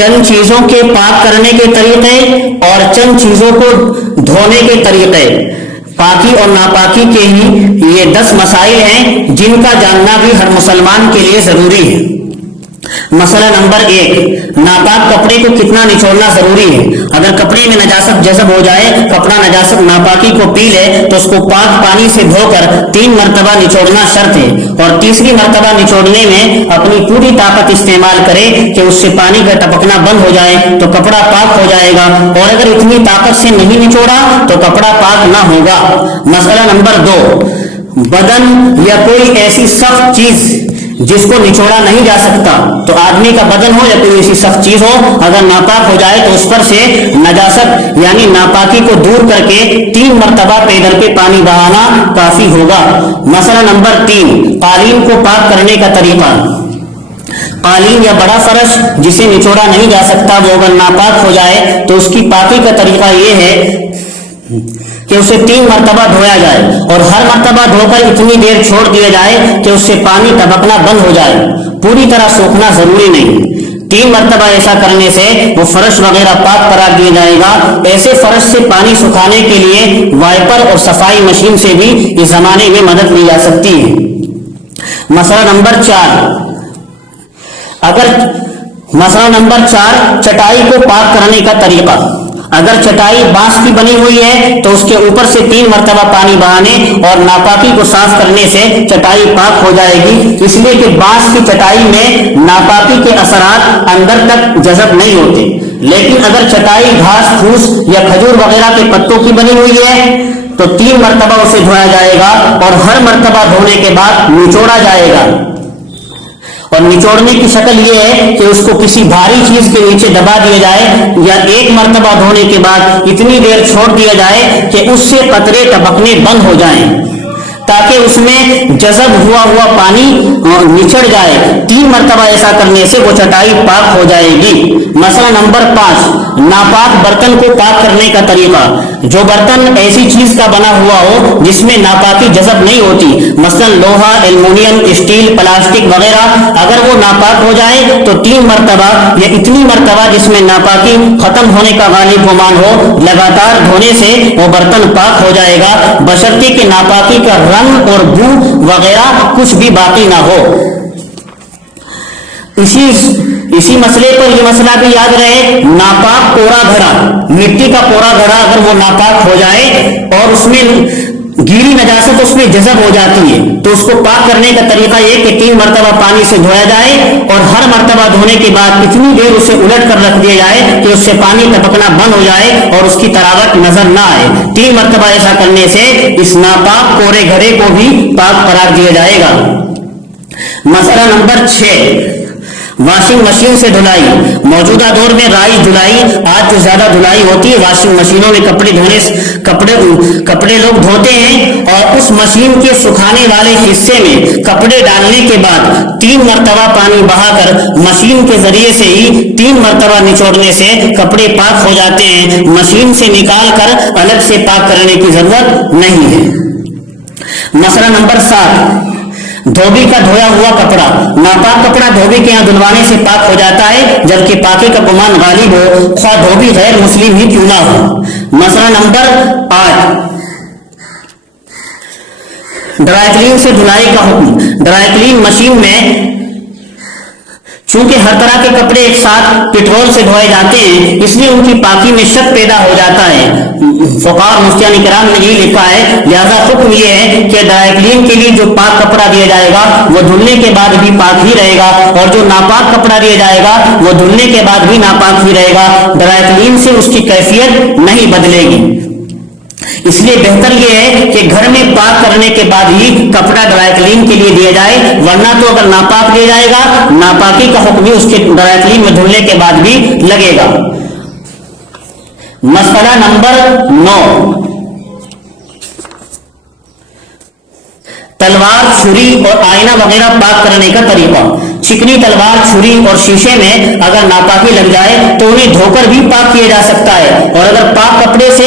چند چیزوں کے پاک کرنے کے طریقے اور چند چیزوں کو دھونے کے طریقے. پاکی اور ناپاکی کے ہی یہ 10 مسائل ہیں جن کا جاننا بھی ہر مسلمان کے لیے ضروری ہے. مسئلہ نمبر 1، ناپاک کپڑے کو کتنا نچوڑنا ضروری ہے. اگر کپڑے میں نجاست جذب ہو جائے، کپڑا نجاست ناپاکی کو پی لے تو اس کو پاک پانی سے دھو کر 3 مرتبہ نچوڑنا شرط ہے، اور تیسری مرتبہ نچوڑنے میں اپنی پوری طاقت استعمال کرے کہ اس سے پانی کا ٹپکنا بند ہو جائے تو کپڑا پاک ہو جائے گا، اور اگر اتنی طاقت سے نہیں نچوڑا تو کپڑا پاک نہ ہوگا. مسئلہ نمبر 2، بدن یا کوئی ایسی سخت چیز جس کو نچوڑا نہیں جا سکتا، تو آدمی کا بدن ہو یا کوئی ایسی سخت چیز ہو، اگر ناپاک ہو جائے تو اس پر سے نجاست یعنی ناپاکی کو دور کر کے 3 مرتبہ پیدل پہ پانی بہانا کافی ہوگا. مسئلہ نمبر 3، قالین کو پاک کرنے کا طریقہ. قالین یا بڑا فرش جسے نچوڑا نہیں جا سکتا، وہ اگر ناپاک ہو جائے تو اس کی پاکی کا طریقہ یہ ہے کہ اسے 3 مرتبہ دھویا جائے، اور ہر مرتبہ دھو کر اتنی دیر چھوڑ دیا جائے کہ اس سے پانی ٹپکنا بند ہو جائے، پوری طرح سوکھنا ضروری نہیں. 3 مرتبہ ایسا کرنے سے وہ فرش وغیرہ پاک قرار دیا جائے گا. ایسے فرش سے پانی سکھانے کے لیے وائپر اور صفائی مشین سے بھی اس زمانے میں مدد لی جا سکتی ہے. مسئلہ نمبر 4، چٹائی کو پاک کرنے کا طریقہ. اگر چٹائی بانس کی بنی ہوئی ہے تو اس کے اوپر سے 3 مرتبہ پانی بہانے اور ناپاکی کو صاف کرنے سے چٹائی پاک ہو جائے گی، اس لیے کہ بانس کی چٹائی میں ناپاکی کے اثرات اندر تک جذب نہیں ہوتے. لیکن اگر چٹائی گھاس پھوس یا کھجور وغیرہ کے پتوں کی بنی ہوئی ہے تو 3 مرتبہ اسے دھویا جائے گا، اور ہر مرتبہ دھونے کے بعد نچوڑا جائے گا. اور نچوڑنے کی شکل یہ ہے کہ اس کو کسی بھاری چیز کے نیچے دبا دیا جائے، یا 1 مرتبہ دھونے کے بعد اتنی دیر چھوڑ دیا جائے کہ اس سے قطرے ٹپکنے بند ہو جائیں، تاکہ اس میں جذب ہوا پانی نچڑ جائے. 3 مرتبہ ایسا کرنے سے وہ چٹائی پاک ہو جائے گی. مسئلہ نمبر 5، ناپاک برتن کو پاک کرنے کا طریقہ. جو برتن ایسی چیز کا بنا ہوا ہو جس میں ناپاکی جذب نہیں ہوتی، مثلا لوہا، ایلومینیم، اسٹیل، پلاسٹک وغیرہ، اگر وہ ناپاک ہو جائے تو 3 مرتبہ یا اتنی مرتبہ جس میں ناپاکی ختم ہونے کا غالب گمان ہو لگاتار دھونے سے وہ برتن پاک ہو جائے گا، بشرطے کہ ناپاکی کا رنگ اور بو وغیرہ کچھ بھی باقی نہ ہو. اسی مسئلے پر یہ مسئلہ بھی یاد رہے، ناپاک کوڑا گھڑا، مٹی کا کوڑا گھڑا اگر وہ ناپاک ہو جائے اور اس میں گیلی نجاست اس میں جذب ہو جاتی ہے تو اس کو پاک کرنے کا طریقہ یہ کہ 3 مرتبہ پانی سے دھویا جائے، اور ہر مرتبہ دھونے کے بعد اتنی دیر اسے الٹ کر رکھ دیا جائے کہ اس سے پانی ٹپکنا بند ہو جائے اور اس کی تراوت نظر نہ آئے. 3 مرتبہ ایسا کرنے سے اس ناپاک کوڑے گھڑے کو بھی پاک قرار دیا جائے گا. مسئلہ نمبر 6، واشنگ مشین سے دھلائی. موجودہ دور میں رائج دھلائی، آج جو زیادہ دھلائی ہوتی ہے واشنگ مشینوں میں کپڑے لوگ دھوتے ہیں، اور اس مشین کے سکھانے والے حصے میں کپڑے ڈالنے کے بعد 3 مرتبہ پانی بہا کر مشین کے ذریعے سے ہی 3 مرتبہ نچوڑنے سے کپڑے پاک ہو جاتے ہیں. مشین سے نکال کر الگ سے پاک کرنے کی ضرورت نہیں ہے. مسئلہ نمبر 7، دھوبی کا دھویا ہوا کپڑا. ناپاک کپڑا دھوبی کے یہاں دھلوانے سے پاک ہو جاتا ہے، جبکہ پاکی کا گمان غالب ہو، خواہ دھوبی غیر مسلم ہی کیوں نہ ہو. مسئلہ نمبر 8، ڈرائی کلین سے دھلائی کا حکم. ڈرائی کلین مشین میں چونکہ ہر طرح کے کپڑے ایک ساتھ پٹرول سے دھوئے جاتے ہیں، اس لیے ان کی پاکی میں شک پیدا ہو جاتا ہے. فقہاء اور مفتیان کرام نے یہ لکھا ہے، لہذا حکم یہ ہے کہ ڈرائی کلین کے لیے جو پاک کپڑا دیا جائے گا وہ دھلنے کے بعد بھی پاک ہی رہے گا، اور جو ناپاک کپڑا دیا جائے گا وہ دھلنے کے بعد بھی ناپاک ہی رہے گا. ڈرائی کلین سے اس کی کیفیت نہیں بدلے گی. اس لیے بہتر یہ ہے کہ گھر میں پاک کرنے کے بعد ہی کپڑا ڈرائی کلین کے لیے دیا جائے، ورنہ تو اگر ناپاک دیا جائے گا ناپاکی کا حکم بھی اس کے ڈرائی کلین میں دھلنے کے بعد بھی لگے گا. مسئلہ نمبر 9، تلوار، چھری اور آئینہ وغیرہ پاک کرنے کا طریقہ. چکنی تلوار، چھری اور شیشے میں اگر ناپاکی لگ جائے تو انہیں دھو کر بھی پاک کیا جا سکتا ہے، اور اگر پاک کپڑے سے